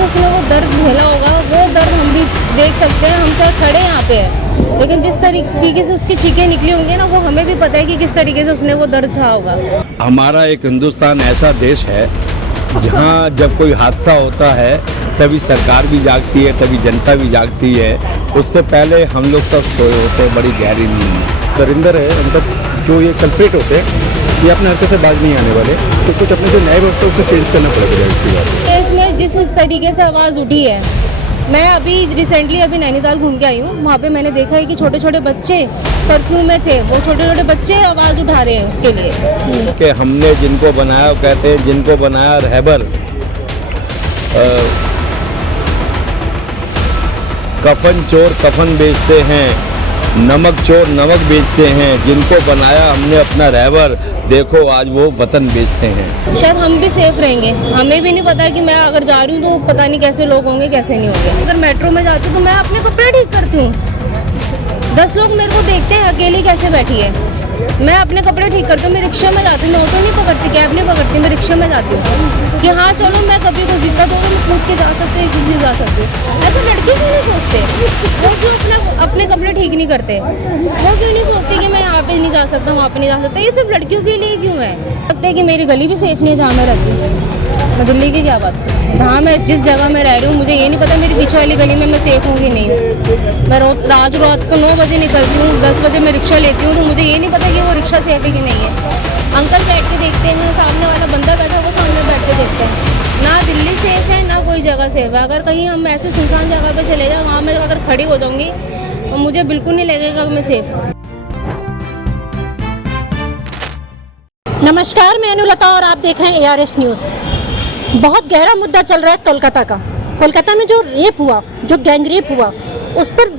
से उसने वो दर्द झेला होगा, वो दर्द हम भी देख सकते हैं। हम चाहे खड़े यहाँ पे हैं, लेकिन जिस तरीके से उसकी चीखें निकली होंगी ना, वो हमें भी पता है कि किस तरीके से उसने वो दर्द सहा होगा। हमारा एक हिंदुस्तान ऐसा देश है जहाँ जब कोई हादसा होता है तभी सरकार भी जागती है, तभी जनता भी जागती है। उससे पहले हम लोग सब सोए होते हैं बड़ी गहरी नींद में। दरिंदर है, मतलब जो ये कल्प्रेट होते हैं, ये अपने हरकत से बाज नहीं आने वाले, तो कुछ अपने जो न्याय व्यवस्था उसको चेंज करना पड़ेगा इसकी बात। इसमें जिस तरीके से आवाज़ उठी है, मैं अभी रिसेंटली नैनीताल घूम के आई हूँ। वहाँ पे मैंने देखा है कि छोटे छोटे बच्चे कर्फ्यू में थे, वो छोटे छोटे बच्चे आवाज़ उठा रहे हैं उसके लिए कि हमने जिनको बनाया, कहते हैं जिनको बनाया रहबर, कफन चोर कफन बेचते हैं, नमक चोर नमक बेचते हैं। जिनको बनाया हमने अपना रहबर, देखो आज वो वतन बेचते हैं। शायद हम भी सेफ रहेंगे। हमें भी नहीं पता कि मैं अगर जा रही हूँ तो पता नहीं कैसे लोग होंगे कैसे नहीं होंगे। अगर मेट्रो में जाती हूँ तो मैं अपने कपड़े ठीक करती हूँ। 10 लोग मेरे को देखते हैं अकेली कैसे बैठी है। मैं अपने कपड़े ठीक करती हूँ। मैं रिक्शा में जाती हूँ, मैं ऑटो नहीं पकड़ती, कैब नहीं पकड़ती, मैं रिक्शा में जाती हूँ कि हाँ चलो मैं कभी कोई दिक्कत होगा मैं कूद के जा सकती हूँ, खुद जा सकती हूँ। ऐसे लड़के क्यों नहीं सोचते? वो क्यों अपने कपड़े ठीक नहीं करते? वो क्यों नहीं सोचते कि मैं यहाँ पे नहीं जा सकता, वहाँ पे नहीं जा सकता? ये सिर्फ लड़कियों के लिए क्यों है? लगता है कि मेरी गली भी सेफ नहीं है जहाँ मैं रहती हूँ। मैं दिल्ली की क्या बात करूँ, जहाँ मैं जिस जगह में रह रही हूँ मुझे ये नहीं पता मेरी पीछे वाली गली में मैं सेफ हूँ कि नहीं हूँ। मैं रात को 9 बजे निकलती हूँ, 10 बजे मैं रिक्शा लेती हूँ, तो मुझे ये नहीं पता कि वो रिक्शा सेफ है कि नहीं है। अंकल बैठ के देखते हैं, सामने वाला बंदा बैठा है वो सामने बैठ के देखते हैं। ना दिल्ली सेफ है ना कोई जगह सेफ है। अगर कहीं हम ऐसे सुनसान जगह पर चले जाए, वहाँ मैं अगर खड़ी हो जाऊँगी तो मुझे बिल्कुल नहीं लगेगा कि मैं सेफ हूँ। नमस्कार, मैं अनुलता और आप देख रहे हैं ARS न्यूज़। बहुत गहरा मुद्दा चल रहा है कोलकाता का। कोलकाता में जो रेप हुआ, जो गैंग रेप हुआ, उस पर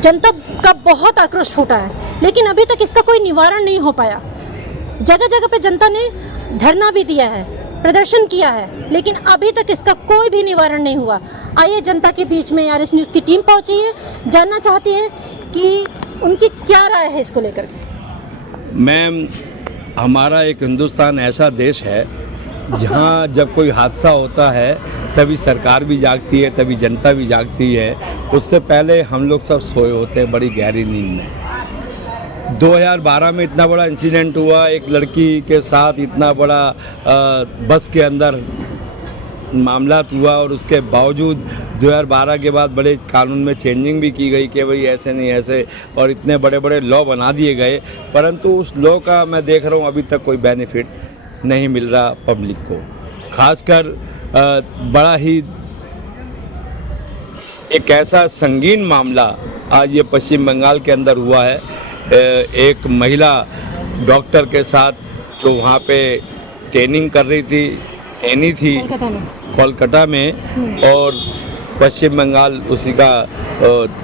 जनता का बहुत आक्रोश फूटा है, लेकिन अभी तक इसका कोई निवारण नहीं हो पाया। जगह जगह पे जनता ने धरना भी दिया है, प्रदर्शन किया है, लेकिन अभी तक इसका कोई भी निवारण नहीं हुआ। आइए जनता के बीच में ARS न्यूज़ की टीम पहुंची है, जानना चाहती है कि उनकी क्या राय है इसको लेकर के। मैम, हमारा एक हिंदुस्तान ऐसा देश है जहाँ जब कोई हादसा होता है तभी सरकार भी जागती है, तभी जनता भी जागती है। उससे पहले हम लोग सब सोए होते हैं बड़ी गहरी नींद में। 2012 में इतना बड़ा इंसिडेंट हुआ, एक लड़की के साथ इतना बड़ा बस के अंदर मामला हुआ, और उसके बावजूद 2012 के बाद बड़े कानून में चेंजिंग भी की गई कि भाई ऐसे नहीं ऐसे, और इतने बड़े बड़े लॉ बना दिए गए, परंतु उस लॉ का मैं देख रहा हूँ अभी तक कोई बेनिफिट नहीं मिल रहा पब्लिक को। खासकर बड़ा ही एक ऐसा संगीन मामला आज ये पश्चिम बंगाल के अंदर हुआ है। एक महिला डॉक्टर के साथ जो वहाँ पे ट्रेनिंग कर रही थी, ट्रेनी थी कोलकाता में, और पश्चिम बंगाल उसी का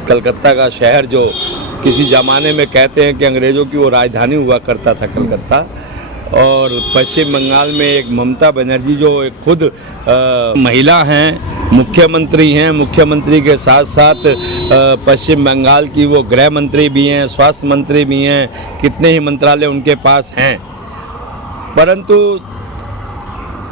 कलकत्ता का शहर जो किसी ज़माने में कहते हैं कि अंग्रेज़ों की वो राजधानी हुआ करता था कलकत्ता। और पश्चिम बंगाल में एक ममता बनर्जी जो एक खुद महिला हैं, मुख्यमंत्री हैं, मुख्यमंत्री के साथ साथ पश्चिम बंगाल की वो गृह मंत्री भी हैं, स्वास्थ्य मंत्री भी हैं, कितने ही मंत्रालय उनके पास हैं। परंतु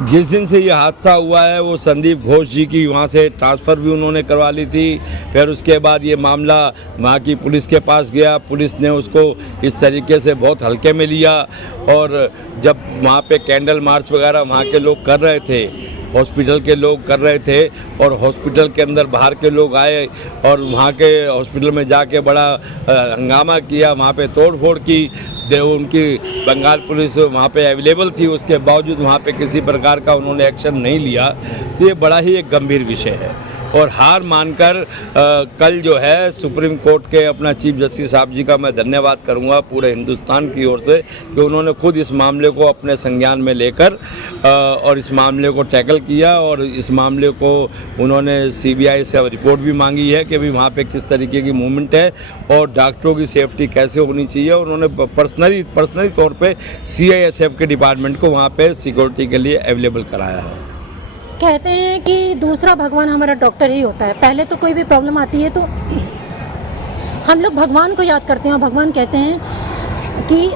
जिस दिन से ये हादसा हुआ है वो संदीप घोष जी की वहाँ से ट्रांसफ़र भी उन्होंने करवा ली थी। फिर उसके बाद ये मामला वहाँ की पुलिस के पास गया, पुलिस ने उसको इस तरीके से बहुत हल्के में लिया। और जब वहाँ पे कैंडल मार्च वगैरह वहाँ के लोग कर रहे थे, हॉस्पिटल के लोग कर रहे थे, और हॉस्पिटल के अंदर बाहर के लोग आए और वहाँ के हॉस्पिटल में जाके बड़ा हंगामा किया, वहाँ पे तोड़ फोड़ की। उनकी बंगाल पुलिस वहाँ पे अवेलेबल थी, उसके बावजूद वहाँ पे किसी प्रकार का उन्होंने एक्शन नहीं लिया। तो ये बड़ा ही एक गंभीर विषय है। और हार मानकर कल जो है सुप्रीम कोर्ट के अपना चीफ जस्टिस साहब जी का मैं धन्यवाद करूंगा पूरे हिंदुस्तान की ओर से कि उन्होंने खुद इस मामले को अपने संज्ञान में लेकर और इस मामले को टैकल किया। और इस मामले को उन्होंने CBI से रिपोर्ट भी मांगी है कि भाई वहाँ पे किस तरीके की मूवमेंट है और डॉक्टरों की सेफ्टी कैसे होनी चाहिए। उन्होंने पर्सनली तौर पर CISF के डिपार्टमेंट को वहाँ पर सिक्योरिटी के लिए अवेलेबल कराया है। कहते हैं कि दूसरा भगवान हमारा डॉक्टर ही होता है। पहले तो कोई भी प्रॉब्लम आती है तो हम लोग भगवान को याद करते हैं, और भगवान कहते हैं कि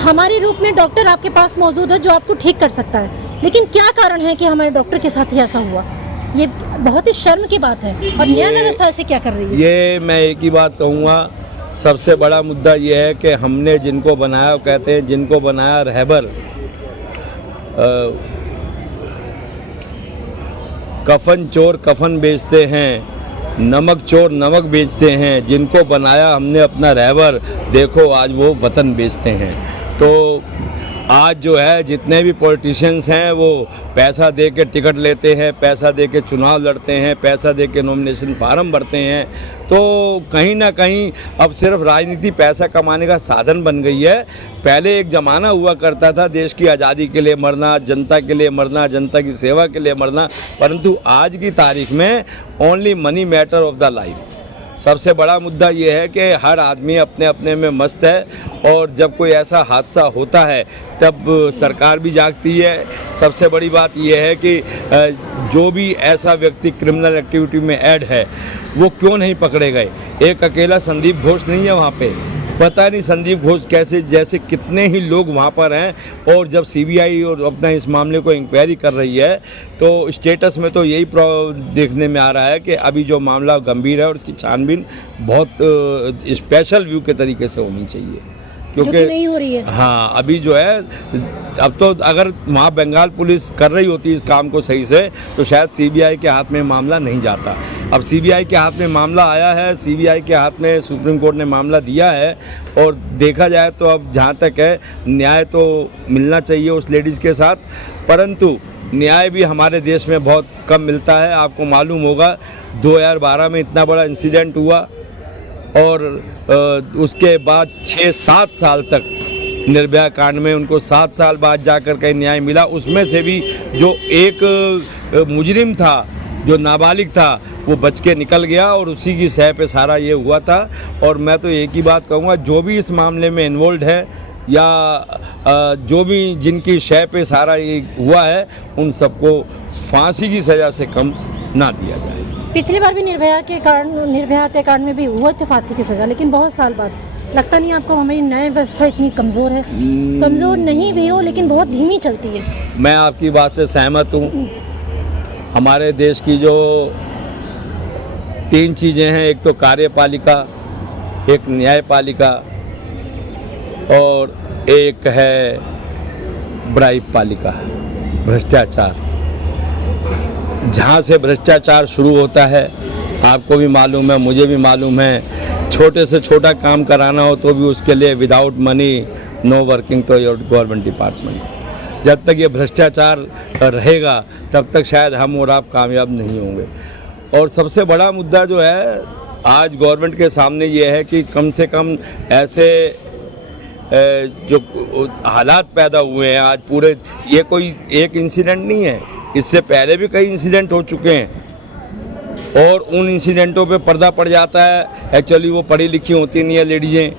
हमारे रूप में डॉक्टर आपके पास मौजूद है जो आपको ठीक कर सकता है। लेकिन क्या कारण है कि हमारे डॉक्टर के साथ ही ऐसा हुआ? ये बहुत ही शर्म की बात है। और न्याय व्यवस्था इसे क्या कर रही है? ये मैं एक ही बात कहूँगा, सबसे बड़ा मुद्दा ये है कि हमने जिनको बनाया, कहते हैं जिनको बनाया रहबर, कफन चोर कफन बेचते हैं, नमक चोर नमक बेचते हैं, जिनको बनाया हमने अपना रहबर, देखो आज वो वतन बेचते हैं। तो आज जो है जितने भी पॉलिटिशियंस हैं वो पैसा दे के टिकट लेते हैं, पैसा दे के चुनाव लड़ते हैं, पैसा दे के नॉमिनेशन फार्म भरते हैं। तो कहीं ना कहीं अब सिर्फ राजनीति पैसा कमाने का साधन बन गई है। पहले एक ज़माना हुआ करता था देश की आज़ादी के लिए मरना, जनता के लिए मरना, जनता की सेवा के लिए मरना, परंतु आज की तारीख में only money matter of the life. सबसे बड़ा मुद्दा ये है कि हर आदमी अपने अपने में मस्त है और जब कोई ऐसा हादसा होता है तब सरकार भी जागती है। सबसे बड़ी बात यह है कि जो भी ऐसा व्यक्ति क्रिमिनल एक्टिविटी में ऐड है वो क्यों नहीं पकड़े गए। एक अकेला संदीप घोष नहीं है वहाँ पे, पता नहीं संदीप घोष कैसे, जैसे कितने ही लोग वहाँ पर हैं। और जब सीबीआई और अपना इस मामले को इंक्वायरी कर रही है तो स्टेटस में तो यही देखने में आ रहा है कि अभी जो मामला गंभीर है और उसकी छानबीन बहुत स्पेशल व्यू के तरीके से होनी चाहिए, क्योंकि नहीं हो रही है। हाँ, अभी जो है अब तो अगर वहाँ बंगाल पुलिस कर रही होती इस काम को सही से तो शायद सीबीआई के हाथ में मामला नहीं जाता। अब सीबीआई के हाथ में मामला आया है, सीबीआई के हाथ में सुप्रीम कोर्ट ने मामला दिया है और देखा जाए तो अब जहाँ तक है न्याय तो मिलना चाहिए उस लेडीज़ के साथ, परंतु न्याय भी हमारे देश में बहुत कम मिलता है। आपको मालूम होगा 2012 में इतना बड़ा इंसिडेंट हुआ और उसके बाद 6-7 साल तक निर्भया कांड में उनको 7 साल बाद जाकर के न्याय मिला। उसमें से भी जो एक मुजरिम था, जो नाबालिग था, वो बच के निकल गया और उसी की सह पे सारा ये हुआ था। और मैं तो एक ही बात कहूँगा, जो भी इस मामले में इन्वॉल्व है या जो भी जिनकी शय पे सारा ये हुआ है उन सबको फांसी की सज़ा से कम ना दिया जाए। पिछली बार भी निर्भया हत्याकांड में भी हुआ था फांसी की सज़ा, लेकिन बहुत साल बाद। लगता नहीं आपको हमारी न्याय व्यवस्था इतनी कमज़ोर है? कमज़ोर नहीं भी हो लेकिन बहुत धीमी चलती है। मैं आपकी बात से सहमत हूँ। हमारे देश की जो 3 चीज़ें हैं, एक तो कार्यपालिका, एक न्यायपालिका और एक है ब्राइब पालिका, भ्रष्टाचार। जहाँ से भ्रष्टाचार शुरू होता है आपको भी मालूम है, मुझे भी मालूम है। छोटे से छोटा काम कराना हो तो भी उसके लिए without money no working to your government department. जब तक ये भ्रष्टाचार रहेगा तब तक शायद हम और आप कामयाब नहीं होंगे। और सबसे बड़ा मुद्दा जो है आज गवर्नमेंट के सामने ये है कि कम से कम ऐसे जो हालात पैदा हुए हैं आज पूरे, ये कोई एक इंसिडेंट नहीं है, इससे पहले भी कई इंसिडेंट हो चुके हैं और उन इंसिडेंटों पे पर्दा पड़ जाता है। एक्चुअली वो पढ़ी लिखी होती नहीं है लेडीज़ें,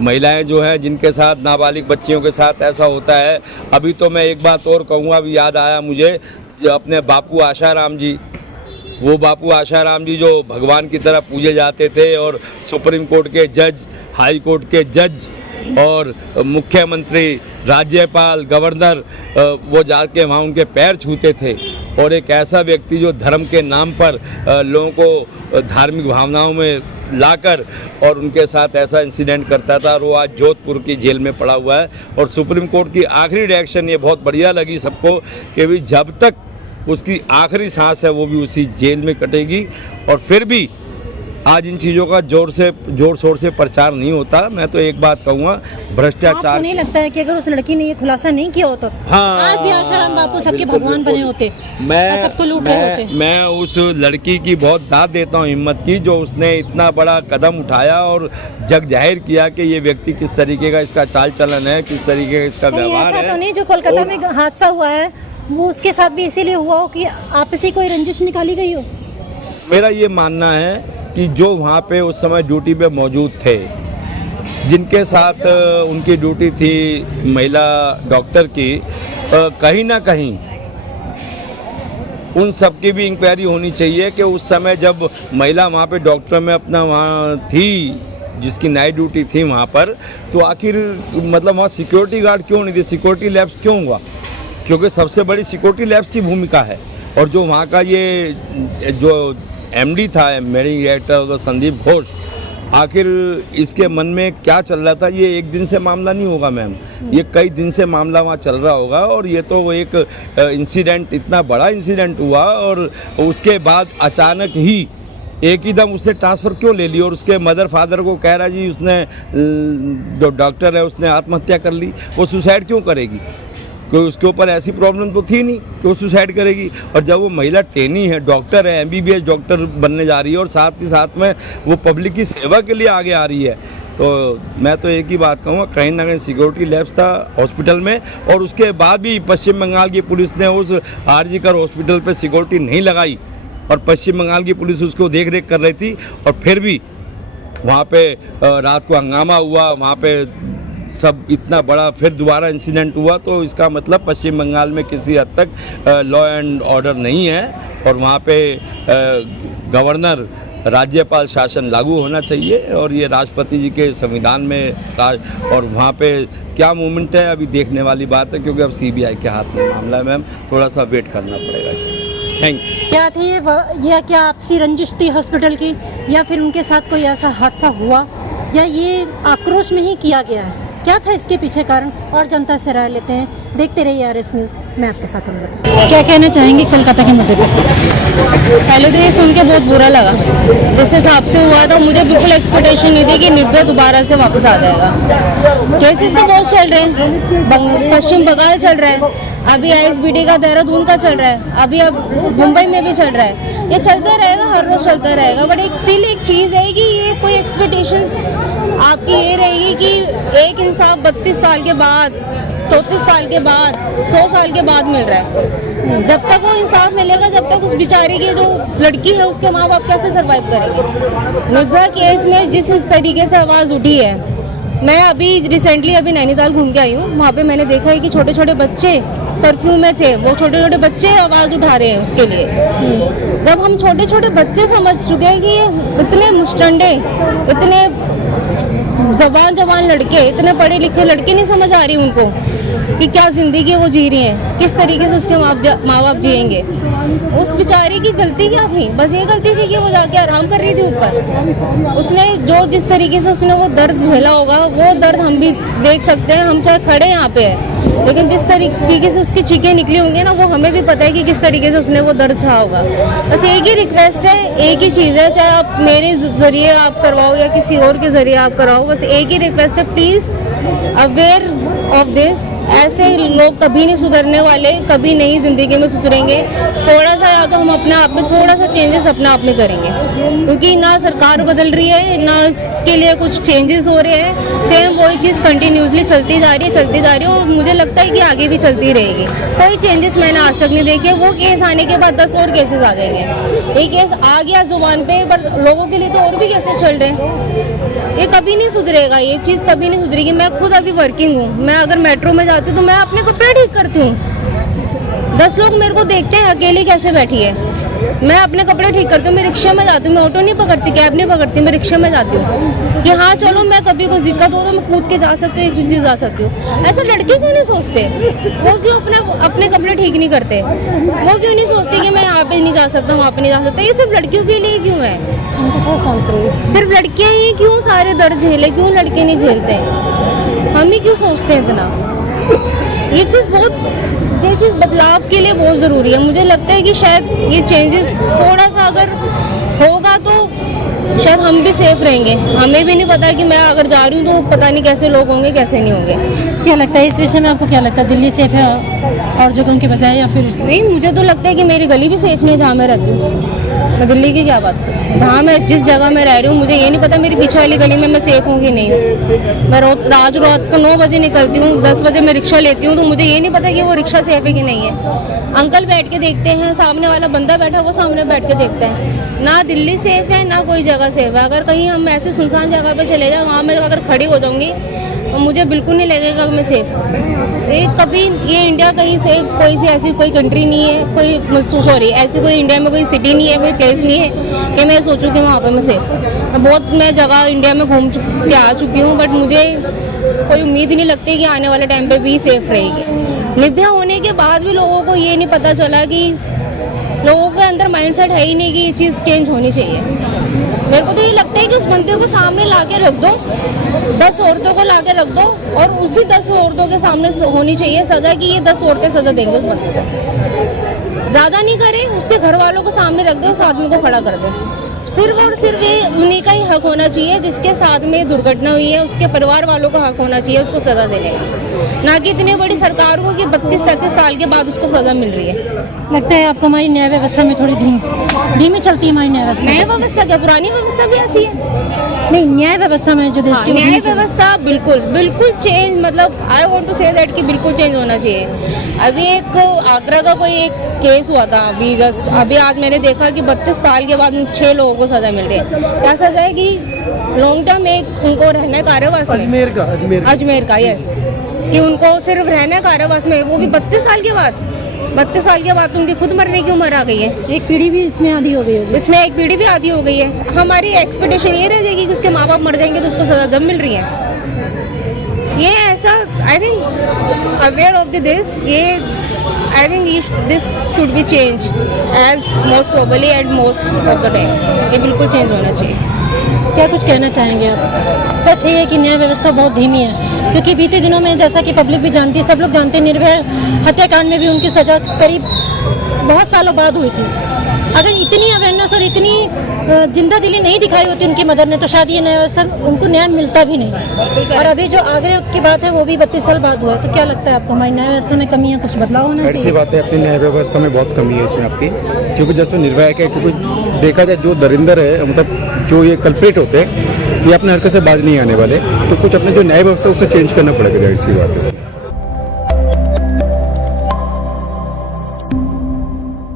महिलाएं जो हैं जिनके साथ, नाबालिग बच्चियों के साथ ऐसा होता है। अभी तो मैं एक बात और कहूँगा, अभी याद आया मुझे, जो अपने बापू आशाराम जी, वो बापू आशाराम जी जो भगवान की तरह पूजे जाते थे और सुप्रीम कोर्ट के जज, हाई कोर्ट के जज और मुख्यमंत्री, राज्यपाल, गवर्नर, वो जाके वहाँ उनके पैर छूते थे। और एक ऐसा व्यक्ति जो धर्म के नाम पर लोगों को धार्मिक भावनाओं में लाकर और उनके साथ ऐसा इंसिडेंट करता था, और वो आज जोधपुर की जेल में पड़ा हुआ है। और सुप्रीम कोर्ट की आखिरी रिएक्शन ये बहुत बढ़िया लगी सबको कि भी जब तक उसकी आखिरी सांस है वो भी उसी जेल में कटेगी। और फिर भी आज इन चीज़ों का जोर शोर से प्रचार नहीं होता। मैं तो एक बात कहूँगा, भ्रष्टाचार। आपको नहीं लगता है कि अगर उस लड़की ने ये खुलासा नहीं किया होता हाँ, आज भी आशाराम बापू सबके भगवान बने होते, सबको लूट रहे होते? मैं उस लड़की की बहुत दाद देता हूँ हिम्मत की, जो उसने इतना बड़ा कदम उठाया और जग जाहिर किया कि ये व्यक्ति किस तरीके का इसका चाल चलन है, किस तरीके का इसका व्यवहार है। ऐसा तो नहीं जो कोलकाता में हादसा हुआ है वो उसके साथ भी इसीलिए हुआ हो कि आपसी कोई रंजिश निकाली गई हो? मेरा ये मानना है कि जो वहाँ पे उस समय ड्यूटी पे मौजूद थे, जिनके साथ उनकी ड्यूटी थी महिला डॉक्टर की, कहीं ना कहीं उन सब की भी इंक्वायरी होनी चाहिए कि उस समय जब महिला वहाँ पे डॉक्टर में अपना वहाँ थी, जिसकी नाइट ड्यूटी थी वहाँ पर, तो आखिर मतलब वहाँ सिक्योरिटी गार्ड क्यों नहीं थे, सिक्योरिटी लैब्स क्यों हुआ? क्योंकि सबसे बड़ी सिक्योरिटी लैब्स की भूमिका है और जो वहाँ का ये जो एमडी था, मैनेजिंग डायरेक्टर संदीप घोष, आखिर इसके मन में क्या चल रहा था? ये एक दिन से मामला नहीं होगा मैम, ये कई दिन से मामला वहाँ चल रहा होगा। और ये तो एक इंसिडेंट, इतना बड़ा इंसिडेंट हुआ और उसके बाद अचानक ही एक ही दम उसने ट्रांसफ़र क्यों ले ली? और उसके मदर फादर को कह रहा जी उसने, जो डॉक्टर है उसने आत्महत्या कर ली। वो सुसाइड क्यों करेगी? कोई उसके ऊपर ऐसी प्रॉब्लम तो थी नहीं कि वो सुसाइड करेगी। और जब वो महिला ट्रेनी है, डॉक्टर है, एमबीबीएस डॉक्टर बनने जा रही है और साथ ही साथ में वो पब्लिक की सेवा के लिए आगे आ रही है, तो मैं तो एक ही बात कहूँगा, कहीं ना कहीं सिक्योरिटी लैप्स था हॉस्पिटल में। और उसके बाद भी पश्चिम बंगाल की पुलिस ने उस आरजीकर हॉस्पिटल पर सिक्योरिटी नहीं लगाई और पश्चिम बंगाल की पुलिस उसको देख रेख कर रही थी। और फिर भी वहाँ पे रात को हंगामा हुआ, वहाँ पे सब इतना बड़ा फिर दोबारा इंसिडेंट हुआ। तो इसका मतलब पश्चिम बंगाल में किसी हद तक लॉ एंड ऑर्डर नहीं है और वहाँ पे गवर्नर राज्यपाल शासन लागू होना चाहिए। और ये राष्ट्रपति जी के संविधान में और वहाँ पे क्या मूवमेंट है अभी देखने वाली बात है, क्योंकि अब सीबीआई के हाथ में मामला है मैम, थोड़ा सा वेट करना पड़ेगा इसमें। Thank you. क्या थी ये क्या आपसी रंजिश थी हॉस्पिटल की, या फिर उनके साथ कोई ऐसा हादसा हुआ, या ये आक्रोश में ही किया गया है? क्या था इसके पीछे कारण? और जनता से राय लेते हैं, देखते रहिए आरएस न्यूज़। मैं आपके साथ हूँ। क्या कहना चाहेंगे कोलकाता के मुद्दे पर? पहले तो ये सुन के बहुत बुरा लगा। जिस हिसाब से हुआ था मुझे बिल्कुल एक्सपेक्टेशन नहीं थी कि निर्भया दोबारा से वापस आ जाएगा। केसेस तो बहुत चल रहे हैं, पश्चिम बंगाल चल रहा है, अभी आईएसबीटी का देहरादून का चल रहा है, अभी अब मुंबई में भी चल रहा है। ये चलता रहेगा, हर रोज चलता रहेगा। बट एक स्टिल एक चीज़ है कि ये कोई एक्सपेक्टेशंस आपकी ये रहेगी कि एक इंसान 32 साल के बाद, 34 साल के बाद, 100 साल के बाद मिल रहा है। जब तक वो इंसाफ मिलेगा, जब तक उस बेचारे की जो लड़की है उसके माँ बाप कैसे सरवाइव करेंगे? निर्भया केस में जिस तरीके से आवाज़ उठी है, मैं अभी रिसेंटली अभी नैनीताल घूम के आई हूँ, वहाँ पे मैंने देखा है कि छोटे छोटे बच्चे कर्फ्यू में थे, वो छोटे छोटे बच्चे आवाज़ उठा रहे हैं उसके लिए। जब हम छोटे छोटे बच्चे समझ चुके हैं कि इतने मुस्टंडे, इतने जवान लड़के, इतने पढ़े लिखे लड़के नहीं समझ आ रही उनको कि क्या ज़िंदगी वो जी रही हैं, किस तरीके से उसके माँ बाप जिएंगे। उस बेचारी की गलती क्या थी? बस ये गलती थी कि वो जाके आराम कर रही थी ऊपर। उसने जो जिस तरीके से उसने वो दर्द झेला होगा, वो दर्द हम भी देख सकते हैं। हम चाहे खड़े यहाँ पे हैं, लेकिन जिस तरीके से उसकी चीखें निकली होंगी ना, वो हमें भी पता है कि किस तरीके से उसने वो दर्द सहा होगा। बस एक ही रिक्वेस्ट है, एक ही चीज़ है, चाहे आप मेरे ज़रिए आप करवाओ या किसी और के ज़रिए आप करवाओ, बस एक ही रिक्वेस्ट है, प्लीज़ अवेयर ऑफ दिस। ऐसे लोग कभी नहीं सुधरने वाले, कभी नहीं ज़िंदगी में सुधरेंगे। थोड़ा सा या तो हम अपने आप में थोड़ा सा चेंजेस अपने आप में करेंगे, क्योंकि ना सरकार बदल रही है, ना इसके लिए कुछ चेंजेस हो रहे हैं। सेम वही चीज़ कंटिन्यूसली चलती जा रही है और मुझे लगता है कि आगे भी चलती रहेगी। कोई चेंजेस मैंने आज तक नहीं देखे। वो केस आने के बाद 10 और केसेस आ जाएंगे। एक केस आ गया जुबान पे, पर लोगों के लिए तो और भी केसेस चल रहे हैं। ये कभी नहीं सुधरेगा, ये चीज़ कभी नहीं सुधरेगी। मैं खुद अभी वर्किंग हूँ, मैं अगर मेट्रो में जाती हूँ तो मैं अपने कपड़े ठीक करती हूँ। 10 लोग मेरे को देखते हैं अकेली कैसे बैठी है, मैं अपने कपड़े ठीक करती हूँ। मैं रिक्शा में जाती हूँ, मैं ऑटो नहीं पकड़ती, कैब नहीं पकड़ती, मैं रिक्शा में जाती हूँ कि हाँ चलो मैं कभी कोई दिक्कत हो तो मैं कूद के जा सकती हूँ, एक चीज़ जा सकती हूँ। ऐसा लड़के क्यों नहीं सोचते? वो क्यों अपने कपड़े ठीक नहीं करते? वो क्यों नहीं सोचते कि मैं यहाँ पे नहीं जा सकता, वहाँ पे नहीं जा सकता? ये सिर्फ लड़कियों के लिए क्यों है? सिर्फ लड़कियाँ ही क्यों सारे दर्द झेले, क्यों लड़के नहीं झेलते? हम ही क्यों सोचते हैं इतना? ये चीज़ बदलाव के लिए बहुत ज़रूरी है। मुझे लगता है कि शायद ये चेंजेस थोड़ा सा अगर होगा तो शायद हम भी सेफ रहेंगे। हमें भी नहीं पता कि मैं अगर जा रही हूँ तो पता नहीं कैसे लोग होंगे, कैसे नहीं होंगे। क्या लगता है इस विषय में, आपको क्या लगता है, दिल्ली सेफ है और जगहों के बजाय, या फिर? नहीं, मुझे तो लगता है कि मेरी गली भी सेफ नहीं है जहाँ मैं रहती हूँ। मैं दिल्ली की क्या बात करूँ, जहाँ मैं जिस जगह मैं रह रही हूँ मुझे ये नहीं पता मेरी पीछे वाली गली में मैं सेफ हूँ कि नहीं हूँ। मैं रात को 9 बजे निकलती हूँ, 10 बजे मैं रिक्शा लेती हूँ, तो मुझे ये नहीं पता कि वो रिक्शा सेफ है कि नहीं है। अंकल बैठ के देखते हैं, सामने वाला बंदा बैठा वो सामने बैठ के देखता है। ना दिल्ली सेफ है, ना कोई जगह सेफ है। अगर कहीं हम ऐसे सुनसान जगह पर चले जाए, वहाँ मैं अगर खड़ी हो जाऊँगी तो मुझे बिल्कुल नहीं लगेगा कि मैं सेफ हूँ। कभी ये इंडिया कहीं से कोई सी ऐसी कोई कंट्री नहीं है, ऐसी कोई इंडिया में कोई सिटी नहीं है, कोई प्लेस नहीं है कि मैं सोचूं कि वहाँ पे मैं सेफ हूँ। मैं जगह इंडिया में घूम के आ चुकी हूँ, बट मुझे कोई उम्मीद नहीं लगती कि आने वाले टाइम पे भी सेफ रहेगी। निर्भया होने के बाद भी लोगों को ये नहीं पता चला कि लोगों के अंदर माइंडसेट है ही नहीं कि ये चीज़ चेंज होनी चाहिए। मेरे को तो ये लगता है कि उस बंदे को सामने ला के रख दो, 10 औरतों को ला के रख दो और उसी 10 औरतों के सामने होनी चाहिए सज़ा कि ये 10 औरतें सज़ा देंगे उस बंदे को। ज़्यादा नहीं करे, उसके घर वालों को सामने रख दे, उस आदमी को खड़ा कर दे। सिर्फ और सिर्फ ये उन्हीं का ही हक होना चाहिए जिसके साथ में दुर्घटना हुई है, उसके परिवार वालों का हक होना चाहिए उसको सज़ा देने का, ना कि इतनी बड़ी सरकार को कि 32-33 साल के बाद उसको सज़ा मिल रही है। लगता है आपको हमारी न्याय व्यवस्था में थोड़ी धीमी चलती है हमारी न्याय व्यवस्था? न्याय व्यवस्था क्या पुरानी व्यवस्था भी ऐसी है? नहीं, न्याय व्यवस्था में जो देश की वो न्याय धीमी चल- व्यवस्था बिल्कुल चेंज, मतलब I want to say that कि बिल्कुल चेंज होना चाहिए। अभी एक आगरा का कोई एक केस हुआ था, अभी आज मैंने देखा कि 32 साल के बाद 6 लोगों को सजा मिल रही है। क्या सजा है कि लॉन्ग टर्म एक उनको रहना है कारावास में, अजमेर का यस, कि उनको सिर्फ रहना है कारावास में, वो भी 32 साल के बाद। 32 साल के बाद उनकी खुद मरने की उम्र आ गई है। एक पीढ़ी भी इसमें आधी हो गई होगी। इसमें एक पीढ़ी भी आधी हो गई है। हमारी एक्सपेक्टेशन ये रह जाएगी कि उसके माँ बाप मर जाएंगे तो उसको सजा जब मिल रही है। ये ऐसा I think aware of the this, ये I think this should be change as most probably at most of the time. ये बिल्कुल चेंज होना चाहिए। क्या कुछ कहना चाहेंगे आप? सच है कि न्याय व्यवस्था बहुत धीमी है, क्योंकि बीते दिनों में जैसा कि पब्लिक भी जानती है, सब लोग जानते हैं, निर्भया हत्याकांड में भी उनकी सजा करीब बहुत सालों बाद हुई थी। अगर इतनी अवेयरनेस और इतनी जिंदा दिली नहीं दिखाई होती उनकी मदर ने, तो शायद ये न्याय व्यवस्था उनको न्याय मिलता भी नहीं। और अभी जो आगरे की बात है वो भी 32 साल बाद हुआ है। तो क्या लगता है आपको हमारी न्याय व्यवस्था में कमी है, कुछ बदलाव होना ऐसी चाहिए? बात है, अपनी न्याय व्यवस्था में बहुत कमी है इसमें आपकी, क्योंकि जैसे निर्भया के, क्योंकि देखा जाए जो दरिंदर है, मतलब जो ये कल्प्रेट होते हैं, ये अपने हरकत से बाज नहीं आने वाले, तो कुछ अपने जो न्याय व्यवस्था है उससे चेंज करना पड़ेगा, जाहिर सी बात है।